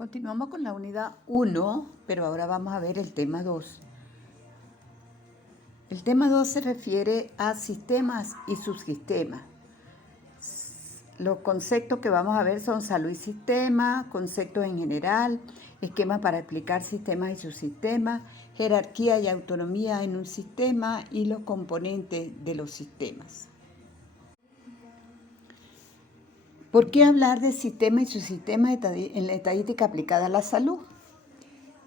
Continuamos con la unidad 1, pero ahora vamos a ver el tema 2. El tema 2 se refiere a sistemas y subsistemas. Los conceptos que vamos a ver son salud y sistema, conceptos en general, esquemas para explicar sistemas y subsistemas, jerarquía y autonomía en un sistema y los componentes de los sistemas. ¿Por qué hablar de sistemas y subsistemas en la estadística aplicada a la salud?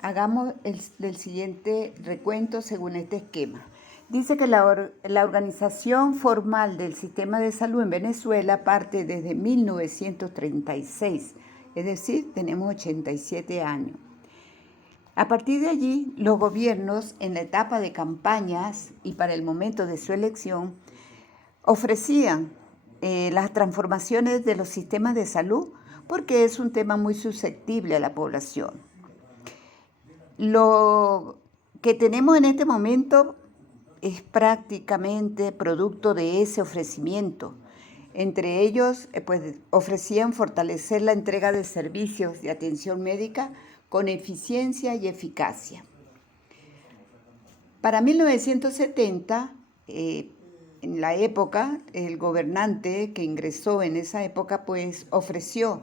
Hagamos el siguiente recuento según este esquema. Dice que la organización formal del sistema de salud en Venezuela parte desde 1936, es decir, tenemos 87 años. A partir de allí, los gobiernos en la etapa de campañas y para el momento de su elección ofrecían las transformaciones de los sistemas de salud porque es un tema muy susceptible a la población. Lo que tenemos en este momento es prácticamente producto de ese ofrecimiento. Entre ellos, ofrecían fortalecer la entrega de servicios de atención médica con eficiencia y eficacia. Para 1970, en la época, el gobernante que ingresó en esa época, ofreció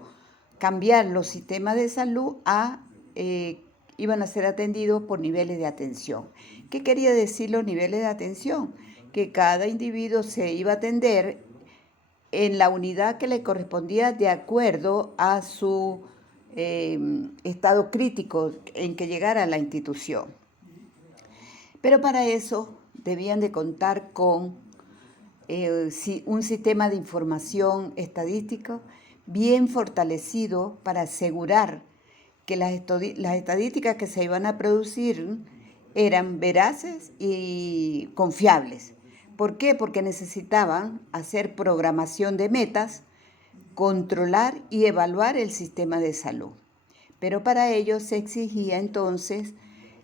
cambiar los sistemas de salud iban a ser atendidos por niveles de atención. ¿Qué quería decir los niveles de atención? Que cada individuo se iba a atender en la unidad que le correspondía de acuerdo a su estado crítico en que llegara a la institución. Pero para eso debían de contar con un sistema de información estadístico bien fortalecido para asegurar que las estadísticas que se iban a producir eran veraces y confiables. ¿Por qué? Porque necesitaban hacer programación de metas, controlar y evaluar el sistema de salud. Pero para ello se exigía entonces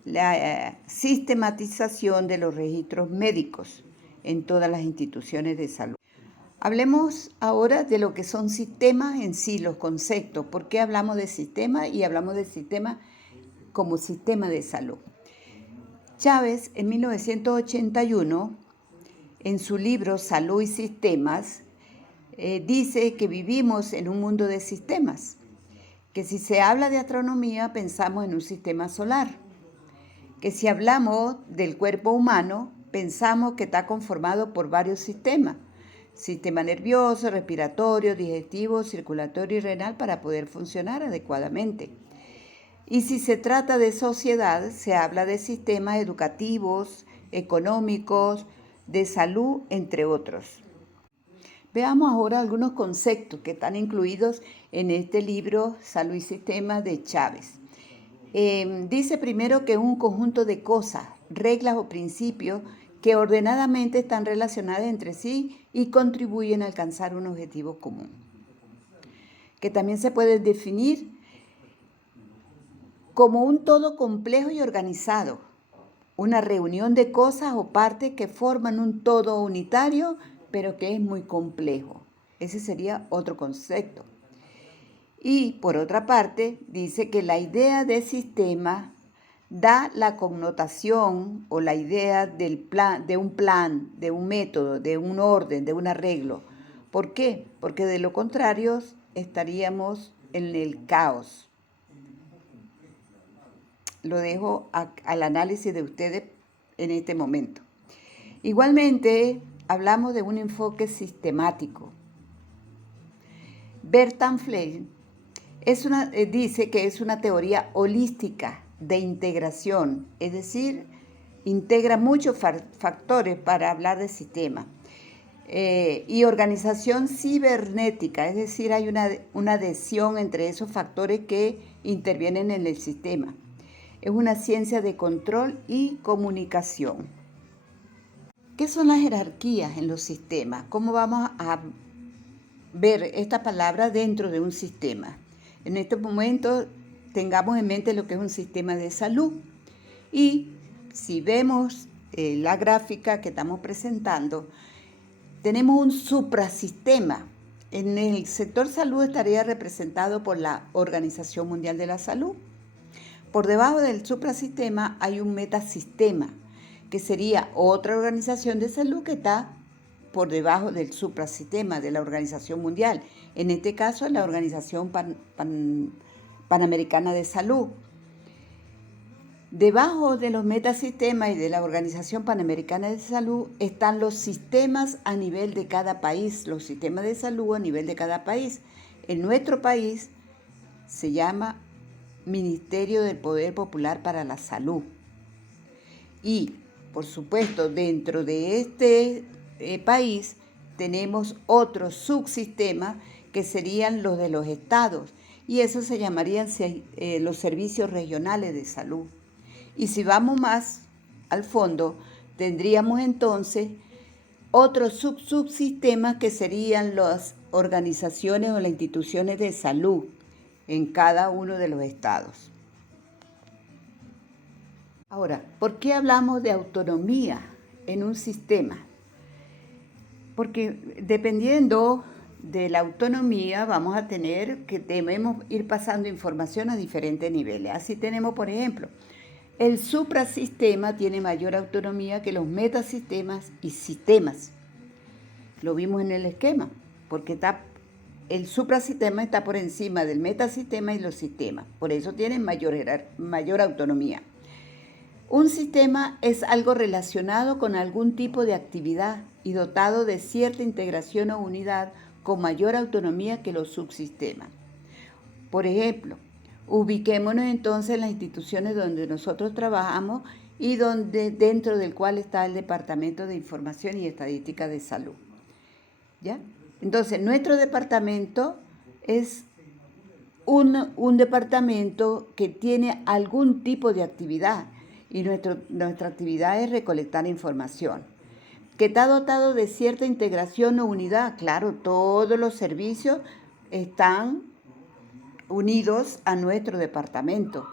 la sistematización de los registros médicos en todas las instituciones de salud. Hablemos ahora de lo que son sistemas en sí, los conceptos. ¿Por qué hablamos de sistemas y hablamos de sistemas como sistema de salud? Chávez, en 1981, en su libro Salud y Sistemas, dice que vivimos en un mundo de sistemas, que si se habla de astronomía pensamos en un sistema solar, que si hablamos del cuerpo humano pensamos que está conformado por varios sistemas, sistema nervioso, respiratorio, digestivo, circulatorio y renal para poder funcionar adecuadamente. Y si se trata de sociedad, se habla de sistemas educativos, económicos, de salud, entre otros. Veamos ahora algunos conceptos que están incluidos en este libro Salud y Sistemas de Chávez. Dice primero que es un conjunto de cosas, reglas o principios que ordenadamente están relacionadas entre sí y contribuyen a alcanzar un objetivo común. Que también se puede definir como un todo complejo y organizado, una reunión de cosas o partes que forman un todo unitario, pero que es muy complejo. Ese sería otro concepto. Y por otra parte, dice que la idea de sistema da la connotación o la idea de un plan, de un método, de un orden, de un arreglo. ¿Por qué? Porque de lo contrario estaríamos en el caos. Lo dejo al análisis de ustedes en este momento. Igualmente, hablamos de un enfoque sistemático. Bertrand Fleil dice que es una teoría holística de integración, es decir, integra muchos factores para hablar de sistema. Y organización cibernética, es decir, hay una adhesión entre esos factores que intervienen en el sistema. Es una ciencia de control y comunicación. ¿Qué son las jerarquías en los sistemas? ¿Cómo vamos a ver esta palabra dentro de un sistema? En este momento tengamos en mente lo que es un sistema de salud y si vemos la gráfica que estamos presentando, tenemos un suprasistema. En el sector salud estaría representado por la Organización Mundial de la Salud. Por debajo del suprasistema hay un metasistema, que sería otra organización de salud que está por debajo del suprasistema de la Organización Mundial. En este caso, la Organización Panamericana de Salud. Debajo de los metasistemas y de la Organización Panamericana de Salud están los sistemas a nivel de cada país, los sistemas de salud a nivel de cada país. En nuestro país se llama Ministerio del Poder Popular para la Salud. Y, por supuesto, dentro de este país tenemos otros subsistemas que serían los de los estados, y eso se llamarían los servicios regionales de salud. Y si vamos más al fondo, tendríamos entonces otros subsistemas que serían las organizaciones o las instituciones de salud en cada uno de los estados. Ahora, ¿por qué hablamos de autonomía en un sistema? Porque dependiendo de la autonomía vamos a tener que debemos ir pasando información a diferentes niveles. Así tenemos, por ejemplo, el suprasistema tiene mayor autonomía que los metasistemas y sistemas. Lo vimos en el esquema, porque el suprasistema está por encima del metasistema y los sistemas. Por eso tienen mayor autonomía. Un sistema es algo relacionado con algún tipo de actividad y dotado de cierta integración o unidad con mayor autonomía que los subsistemas. Por ejemplo, ubiquémonos entonces en las instituciones donde nosotros trabajamos y dentro del cual está el Departamento de Información y Estadística de Salud. ¿Ya? Entonces, nuestro departamento es un departamento que tiene algún tipo de actividad y nuestra actividad es recolectar información, que está dotado de cierta integración o unidad. Claro, todos los servicios están unidos a nuestro departamento.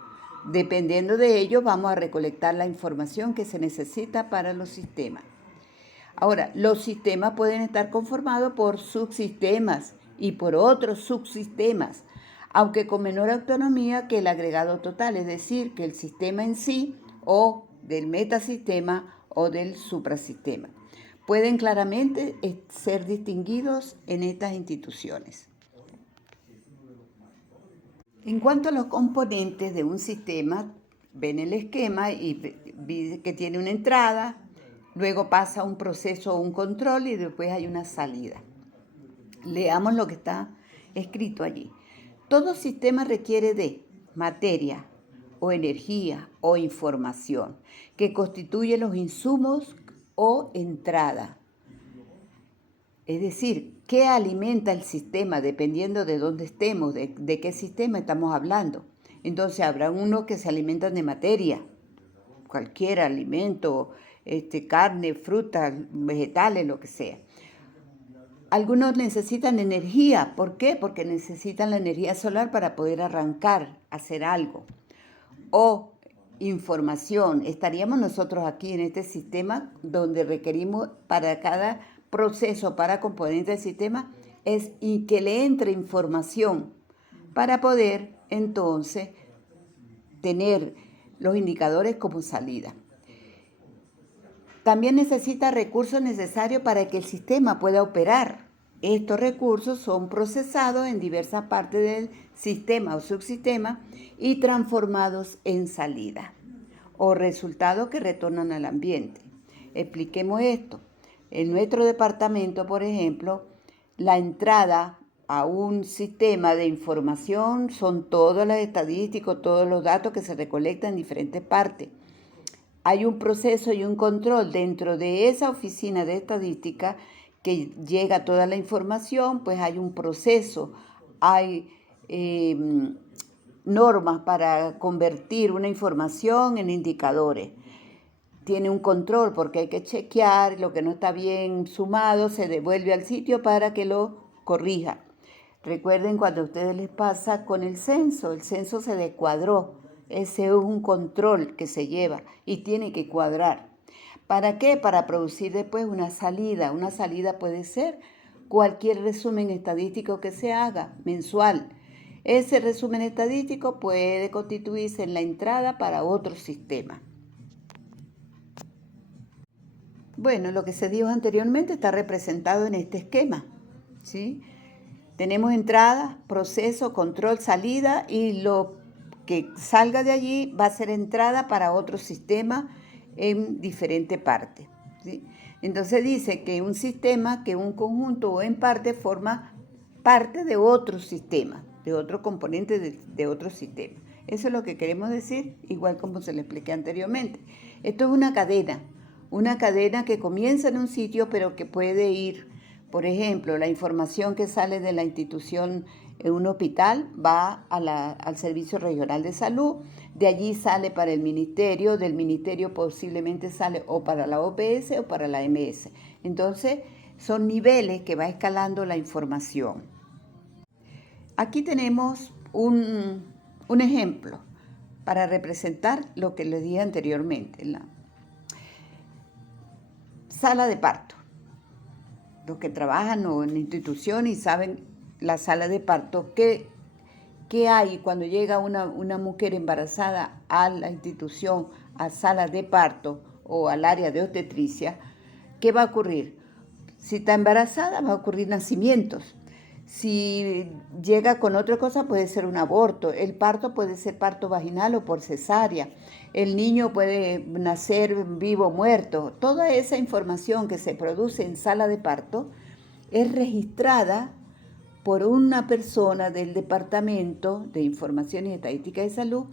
Dependiendo de ello, vamos a recolectar la información que se necesita para los sistemas. Ahora, los sistemas pueden estar conformados por subsistemas y por otros subsistemas, aunque con menor autonomía que el agregado total, es decir, que el sistema en sí o del metasistema o del suprasistema. Pueden claramente ser distinguidos en estas instituciones. En cuanto a los componentes de un sistema, ven el esquema y ven que tiene una entrada, luego pasa un proceso o un control y después hay una salida. Leamos lo que está escrito allí. Todo sistema requiere de materia o energía o información que constituye los insumos o entrada. Es decir, ¿qué alimenta el sistema dependiendo de dónde estemos, de qué sistema estamos hablando? Entonces habrá unos que se alimentan de materia, cualquier alimento, carne, frutas, vegetales, lo que sea. Algunos necesitan energía. ¿Por qué? Porque necesitan la energía solar para poder arrancar, hacer algo. O información. Estaríamos nosotros aquí en este sistema donde requerimos para cada proceso, para componente del sistema, es que le entre información para poder entonces tener los indicadores como salida. También necesita recursos necesarios para que el sistema pueda operar. Estos recursos son procesados en diversas partes del sistema o subsistema y transformados en salida o resultados que retornan al ambiente. Expliquemos esto. En nuestro departamento, por ejemplo, la entrada a un sistema de información son todas las estadísticas, todos los datos que se recolectan en diferentes partes. Hay un proceso y un control dentro de esa oficina de estadística que llega toda la información, pues hay un proceso, hay normas para convertir una información en indicadores. Tiene un control porque hay que chequear lo que no está bien sumado, se devuelve al sitio para que lo corrija. Recuerden cuando a ustedes les pasa con el censo se descuadró. Ese es un control que se lleva y tiene que cuadrar. ¿Para qué? Para producir después una salida. Una salida puede ser cualquier resumen estadístico que se haga mensual. Ese resumen estadístico puede constituirse en la entrada para otro sistema. Bueno, lo que se dijo anteriormente está representado en este esquema, ¿sí? Tenemos entrada, proceso, control, salida, y lo que salga de allí va a ser entrada para otro sistema en diferente parte, ¿sí? Entonces dice que un sistema, que un conjunto o en parte forma parte de otro sistema, de otro componente de otro sistema. Eso es lo que queremos decir, igual como se le expliqué anteriormente. Esto es una cadena que comienza en un sitio, pero que puede ir, por ejemplo, la información que sale de la institución en un hospital va al Servicio Regional de Salud, de allí sale para el ministerio, del ministerio posiblemente sale o para la OPS o para la MS. Entonces, son niveles que va escalando la información. Aquí tenemos un ejemplo para representar lo que les dije anteriormente. La sala de parto. Los que trabajan en la institución y saben la sala de parto, ¿qué hay cuando llega una mujer embarazada a la institución, a sala de parto o al área de obstetricia? ¿Qué va a ocurrir? Si está embarazada, va a ocurrir nacimientos. Si llega con otra cosa, puede ser un aborto. El parto puede ser parto vaginal o por cesárea. El niño puede nacer vivo o muerto. Toda esa información que se produce en sala de parto es registrada por una persona del Departamento de Información y Estadística de Salud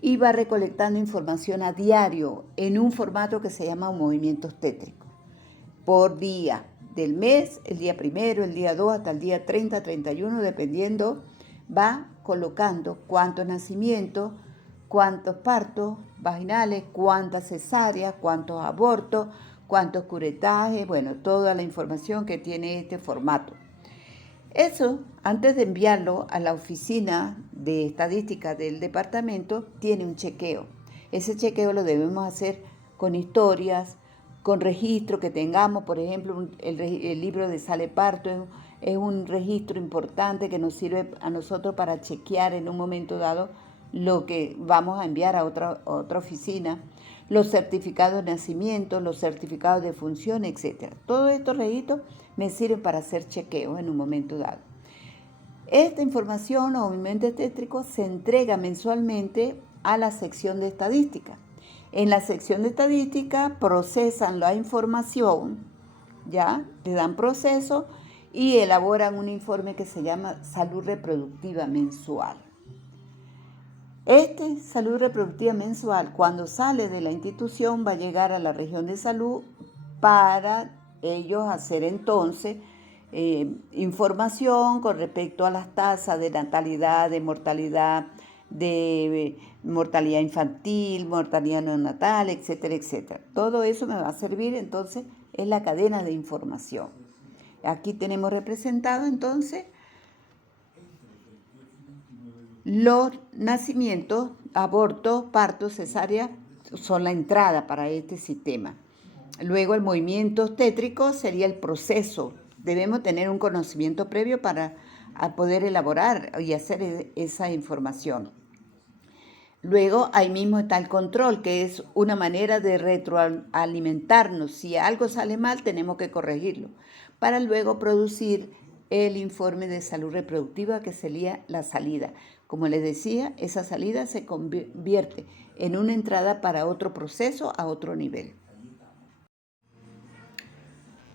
y va recolectando información a diario en un formato que se llama movimientos tétricos, por día, del mes, el día 1, el día 2 hasta el día 30, 31, dependiendo, va colocando cuántos nacimientos, cuántos partos vaginales, cuántas cesáreas, cuántos abortos, cuántos curetajes, bueno, toda la información que tiene este formato. Eso, antes de enviarlo a la oficina de estadística del departamento, tiene un chequeo. Ese chequeo lo debemos hacer con historias, con registro que tengamos. Por ejemplo, el libro de Sala de Parto es un registro importante que nos sirve a nosotros para chequear en un momento dado lo que vamos a enviar a otra oficina, los certificados de nacimiento, los certificados de función, etc. Todos estos registros me sirven para hacer chequeos en un momento dado. Esta información o movimientos tétricos se entrega mensualmente a la sección de estadística. En la sección de estadística procesan la información, ya, le dan proceso y elaboran un informe que se llama Salud Reproductiva Mensual. Este Salud Reproductiva Mensual, cuando sale de la institución, va a llegar a la región de salud para ellos hacer entonces información con respecto a las tasas de natalidad, de mortalidad infantil, mortalidad neonatal, etcétera, etcétera. Todo eso me va a servir entonces en la cadena de información. Aquí tenemos representado entonces los nacimientos, abortos, partos, cesárea, son la entrada para este sistema. Luego el movimiento tétrico sería el proceso. Debemos tener un conocimiento previo para poder elaborar y hacer esa información. Luego ahí mismo está el control, que es una manera de retroalimentarnos. Si algo sale mal, tenemos que corregirlo, para luego producir el informe de salud reproductiva, que sería la salida. Como les decía, esa salida se convierte en una entrada para otro proceso a otro nivel.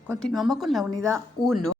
Continuamos con la unidad 1.